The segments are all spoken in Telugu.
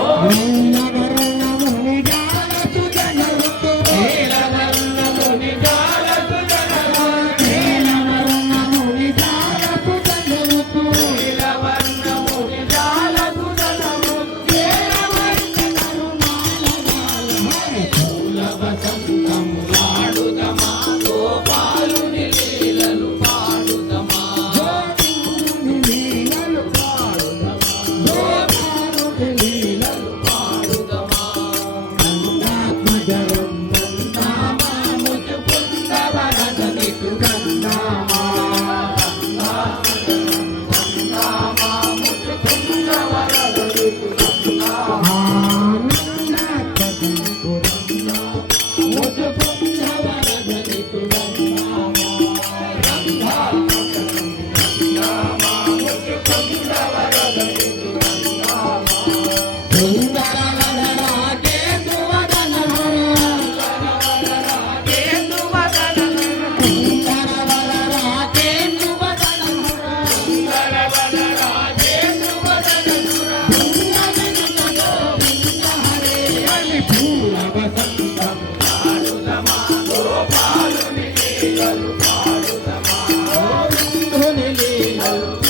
嗯。పాడుదమా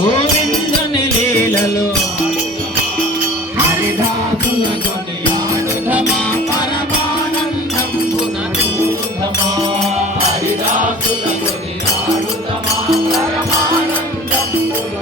గోవిందని లీలలో. హరిదాసుల కొనియాడుదమా పరమానందంబున చూడమా హరిదాసుల కొనియాడుదమా పరమానందంబున